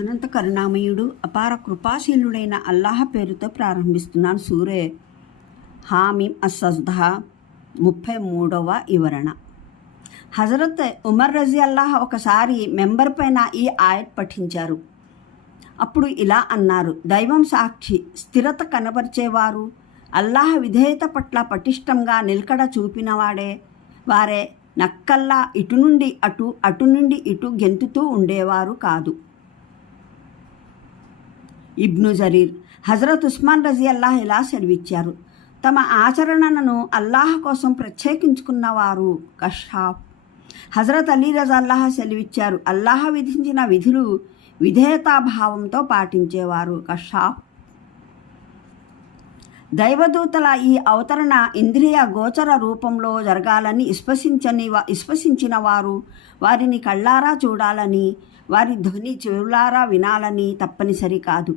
అనంత కరుణామయుడు అపార కృపాశీలుడైన అల్లాహ పేరుతో ప్రారంభిస్తున్నాను సూరే హామీం అసజ్దా ముప్పై మూడవ వివరణ. హజరత్ ఉమర్ రజీ అల్లాహ్ ఒకసారి మెంబర్ పైన ఈ ఆయట్ పఠించారు. అప్పుడు ఇలా అన్నారు దైవం సాక్షి స్థిరత కనబరిచేవారు అల్లాహ విధేయత పట్ల పటిష్టంగా నిలకడ చూపినవాడే వారే నక్కల్లా ఇటు నుండి అటు అటు నుండి ఇటు గెంతుతూ ఉండేవారు కాదు. ఇబ్ను జరీర్. హజరత్ ఉస్మాన్ రజీ అల్లాహ్ ఇలా సెలవిచ్చారు. తమ ఆచరణను అల్లాహ్ కోసం ప్రత్యేకించుకున్నవారు కషాఫ్ హజరత్ అలీ రజా అల్లాహ్ సెలవిచ్చారు. అల్లాహ్ విధించిన విధులు విధేయతాభావంతో పాటించేవారు కషాఫ్ దైవదూతల ఈ అవతరణ ఇంద్రియ గోచర రూపంలో జరగాలని విశ్వసించని విశ్వసించిన వారు వారిని కళ్ళారా చూడాలని వారి ధ్వని చెవులారా వినాలని తప్పనిసరి కాదు.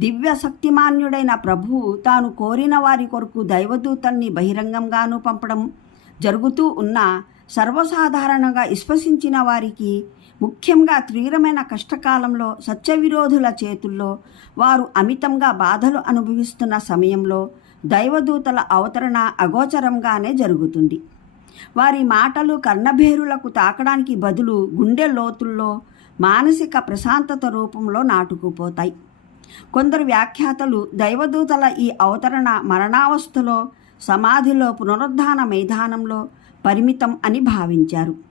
దివ్య శక్తిమాన్యుడైన ప్రభువు తాను కోరిన వారి కొరకు దైవదూతల్ని బహిరంగంగాను పంపడం జరుగుతూ ఉన్న సర్వసాధారణంగా విశ్వసించిన వారికి ముఖ్యంగా తీవ్రమైన కష్టకాలంలో సత్యవిరోధుల చేతుల్లో వారు అమితంగా బాధలు అనుభవిస్తున్న సమయంలో దైవదూతల అవతరణ అగోచరంగానే జరుగుతుంది. వారి మాటలు కర్ణభేరులకు తాకడానికి బదులు గుండె లోతుల్లో మానసిక ప్రశాంతత రూపంలో నాటుకుపోతాయి. కొందరు వ్యాఖ్యాతలు దైవదూతల ఈ అవతరణ మరణావస్థలో సమాధిలో పునరుద్ధాన మైదానంలో పరిమితం అని భావించారు.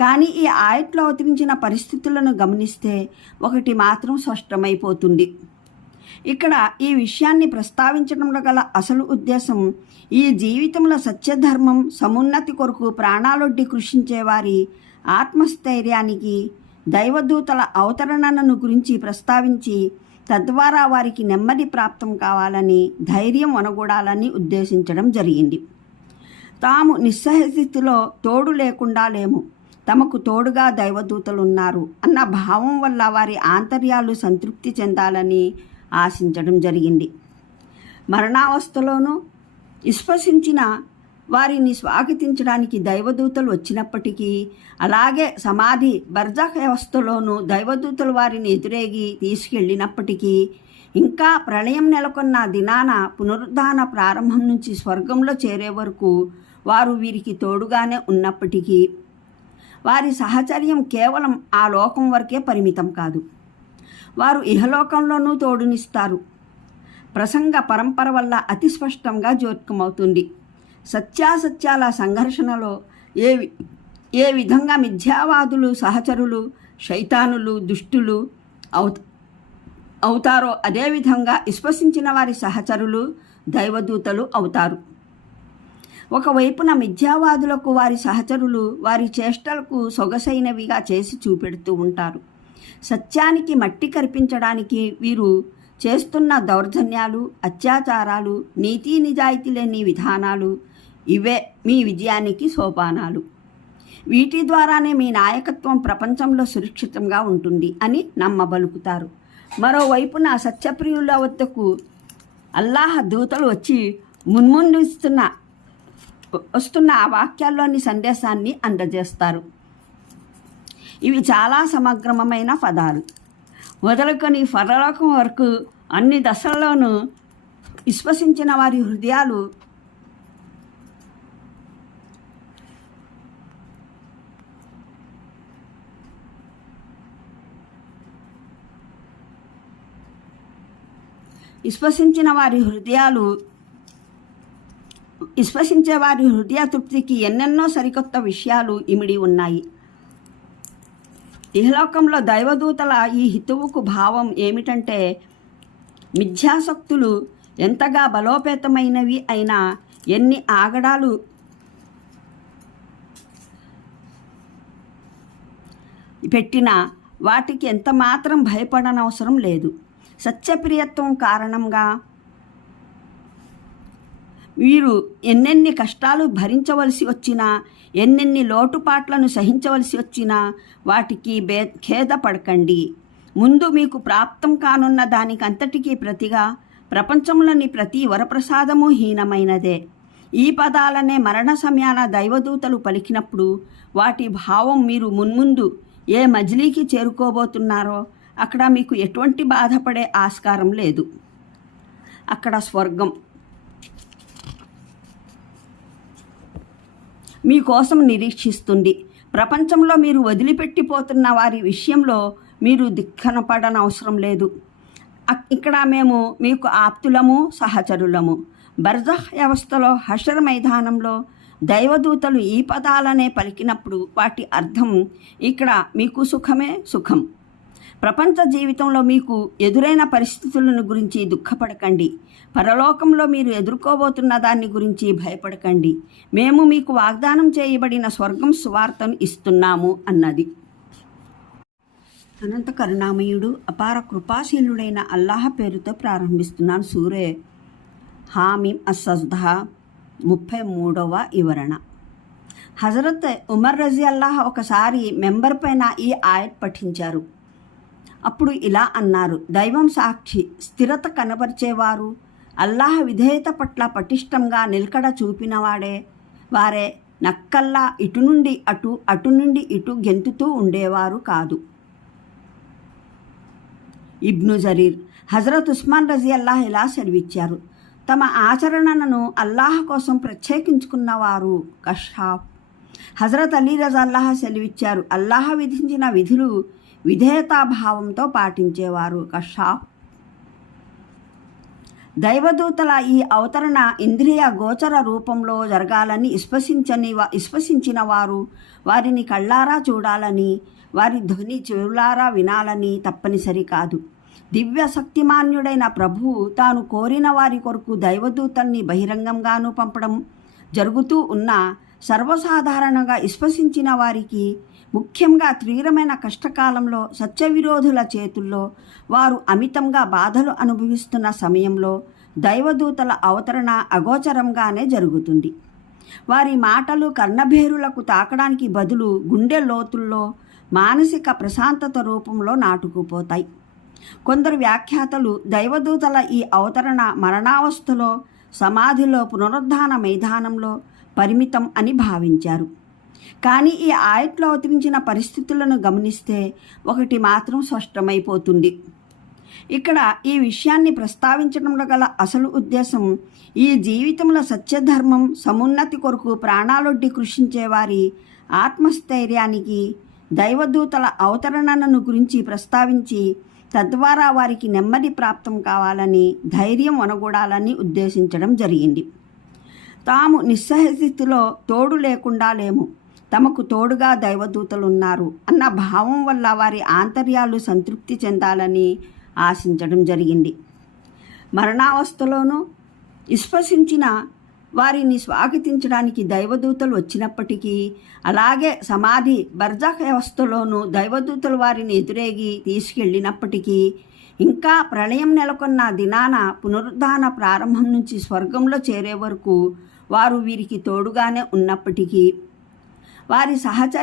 కానీ ఈ ఆయట్లో అవతరించిన పరిస్థితులను గమనిస్తే ఒకటి మాత్రం స్పష్టమైపోతుంది. ఇక్కడ ఈ విషయాన్ని ప్రస్తావించడంలో గల అసలు ఉద్దేశం ఈ జీవితంలో సత్యధర్మం సమున్నతి కొరకు ప్రాణాలొడ్డి కృషించే వారి ఆత్మస్థైర్యానికి దైవదూతల అవతరణను గురించి ప్రస్తావించి తద్వారా వారికి నెమ్మది ప్రాప్తం కావాలని ధైర్యం అనగూడాలని ఉద్దేశించడం జరిగింది. తాము నిస్సహస్థితిలో తోడు లేకుండా లేము. తమకు తోడుగా దైవదూతలు ఉన్నారు అన్న భావం వల్ల వారి ఆంతర్యాలు సంతృప్తి చెందాలని ఆశించడం జరిగింది. మరణావస్థలోనూ విశ్వసించిన వారిని స్వాగతించడానికి దైవదూతలు వచ్చినప్పటికీ అలాగే సమాధి బర్జాక్ వ్యవస్థలోనూ దైవదూతలు వారిని ఎదురేగి తీసుకెళ్ళినప్పటికీ ఇంకా ప్రళయం నెలకొన్న దినాన పునరుద్ధాన ప్రారంభం నుంచి స్వర్గంలో చేరే వరకు వారు వీరికి తోడుగానే ఉన్నప్పటికీ వారి సహచర్యం కేవలం ఆ లోకం వరకే పరిమితం కాదు. వారు ఇహలోకంలోనూ తోడునిస్తారు. ప్రసంగ పరంపర వల్ల అతి స్పష్టంగా జోత్కమవుతుంది. సత్యాసత్యాల సంఘర్షణలో ఏ ఏ విధంగా మిథ్యావాదులు సహచరులు శైతానులు దుష్టులు అవు అవుతారో అదేవిధంగా విశ్వసించిన వారి సహచరులు దైవదూతలు అవుతారు. ఒకవైపున మిథ్యావాదులకు వారి సహచరులు వారి చేష్టలకు సొగసైనవిగా చేసి చూపెడుతూ ఉంటారు. సత్యానికి మట్టి కల్పించడానికి వీరు చేస్తున్న దౌర్జన్యాలు అత్యాచారాలు నీతి నిజాయితీ లేని విధానాలు ఇవే మీ విజయానికి సోపానాలు. వీటి ద్వారానే మీ నాయకత్వం ప్రపంచంలో సురక్షితంగా ఉంటుంది అని నమ్మబలుకుతారు. మరోవైపున సత్యప్రియుల వద్దకు అల్లాహ దూతలు వచ్చి మున్ముందిస్తున్న వస్తున్న ఆ వాక్యాల్లోని సందేశాన్ని అందజేస్తారు. ఇవి చాలా సమగ్రమైన పదాలు. మొదలుకొని పరలోకం వరకు అన్ని దశల్లోనూ విశ్వసించిన వారి హృదయాలు విశ్వసించిన వారి హృదయాలు విశ్వసించే వారి హృదయ తృప్తికి ఎన్నెన్నో సరికొత్త విషయాలు ఇమిడి ఉన్నాయి. ఇహలోకంలో దైవదూతల ఈ హితువుకు భావం ఏమిటంటే మిథ్యాసక్తులు ఎంతగా బలోపేతమైనవి అయినా ఎన్ని ఆగడాలు పెట్టినా వాటికి ఎంత మాత్రం భయపడనవసరం లేదు. సత్యప్రియత్వం కారణంగా వీరు ఎన్నెన్ని కష్టాలు భరించవలసి వచ్చినా ఎన్నెన్ని లోటుపాట్లను సహించవలసి వచ్చినా వాటికి బే ఖేదపడకండి. ముందు మీకు ప్రాప్తం కానున్న దానికంతటికీ ప్రతిగా ప్రపంచంలోని ప్రతి వరప్రసాదము హీనమైనదే. ఈ పదాలనే మరణ సమయాన దైవదూతలు పలికినప్పుడు వాటి భావం మీరు మున్ముందు ఏ మజిలీకి చేరుకోబోతున్నారో అక్కడ మీకు ఎటువంటి బాధపడే ఆస్కారం లేదు. అక్కడ స్వర్గం మీకోసం నిరీక్షిస్తుంది. ప్రపంచంలో మీరు వదిలిపెట్టిపోతున్న వారి విషయంలో మీరు దిక్కనపడనవసరం లేదు. ఇక్కడ మేము మీకు ఆప్తులము సహచరులము. బర్జహ్ వ్యవస్థలో హషర్ మైదానంలో దైవదూతలు ఈ పదాలనే పలికినప్పుడు వాటి అర్థం ఇక్కడ మీకు సుఖమే సుఖం. ప్రపంచ జీవితంలో మీకు ఎదురైన పరిస్థితులను గురించి దుఃఖపడకండి. పరలోకంలో మీరు ఎదుర్కోబోతున్న దాన్ని గురించి భయపడకండి. మేము మీకు వాగ్దానం చేయబడిన స్వర్గం సువార్తను ఇస్తున్నాము అన్నది. అనంత కరుణామయుడు అపార కృపాశీలుడైన అల్లాహ పేరుతో ప్రారంభిస్తున్నాను. సూరే హామీం అస్సజ్దా ముప్పై మూడవ వివరణ. హజరత్ ఉమర్ రజీ అల్లాహ్ ఒకసారి మెంబర్ పైన ఈ ఆయత్ పఠించారు. అప్పుడు ఇలా అన్నారు దైవం సాక్షి స్థిరత కనబరిచేవారు అల్లాహ విధేయత పట్ల పటిష్టంగా నిలకడ చూపినవాడే. వారే నక్కల్లా ఇటు నుండి అటు అటు నుండి ఇటు గెంతుతూ ఉండేవారు కాదు. ఇబ్ను జరీర్ హజరత్ ఉస్మాన్ రజీ అల్లాహ్ ఇలా సెలవిచ్చారు తమ ఆచరణను అల్లాహ్ కోసం ప్రత్యేకించుకున్నవారు కషాఫ్ హజరత్ అలీ రజా అల్లాహ్ సెలవిచ్చారు అల్లాహ్ విధించిన విధులు విధేయతాభావంతో పాటించేవారు. కషా. దైవదూతల ఈ అవతరణ ఇంద్రియ గోచర రూపంలో జరగాలని విశ్వసించని వా- విశ్వసించిన వారు వారిని కళ్ళారా చూడాలని వారి ధ్వని చెవులారా వినాలని తప్పనిసరి కాదు. దివ్య శక్తిమాన్యుడైన ప్రభువు తాను కోరిన వారి కొరకు దైవదూతల్ని బహిరంగంగాను పంపడం జరుగుతూ ఉన్న సర్వసాధారణంగా విశ్వసించిన వారికి ముఖ్యంగా తీవ్రమైన కష్టకాలంలో సత్యవిరోధుల చేతుల్లో వారు అమితంగా బాధలు అనుభవిస్తున్న సమయంలో దైవదూతల అవతరణ అగోచరంగానే జరుగుతుంది. వారి మాటలు కర్ణభేరులకు తాకడానికి బదులు గుండె లోతుల్లో మానసిక ప్రశాంతత రూపంలో నాటుకుపోతాయి. కొందరు వ్యాఖ్యాతలు దైవదూతల ఈ అవతరణ మరణావస్థలో సమాధిలో పునరుద్ధాన మైదానంలో పరిమితం అని భావించారు. కానీ ఈ ఆయట్లో అవతరించిన పరిస్థితులను గమనిస్తే ఒకటి మాత్రం స్పష్టమైపోతుంది. ఇక్కడ ఈ విషయాన్ని ప్రస్తావించడంలో గల అసలు ఉద్దేశం ఈ జీవితంలో సత్యధర్మం సమున్నతి కొరకు ప్రాణాలొడ్డి కృషించే వారి ఆత్మస్థైర్యానికి దైవదూతల అవతరణను గురించి ప్రస్తావించి తద్వారా వారికి నెమ్మది ప్రాప్తం కావాలని ధైర్యం వనగూడాలని ఉద్దేశించడం జరిగింది. తాము నిస్సహస్థితిలో తోడు లేకుండా లేము. తమకు తోడుగా దైవదూతలున్నారు అన్న భావం వల్ల వారి ఆంతర్యాలు సంతృప్తి చెందాలని ఆశించడం జరిగింది. మరణావస్థలోనూ విశ్వసించిన వారిని స్వాగతించడానికి దైవదూతలు వచ్చినప్పటికీ అలాగే సమాధి బర్జాక్ వ్యవస్థలోనూ దైవదూతలు వారిని ఎదురేగి తీసుకెళ్ళినప్పటికీ ఇంకా ప్రళయం నెలకొన్న దినాన పునరుద్ధాన ప్రారంభం నుంచి స్వర్గంలో చేరే వరకు వారు వీరికి తోడుగానే ఉన్నప్పటికీ వారి సహచర్య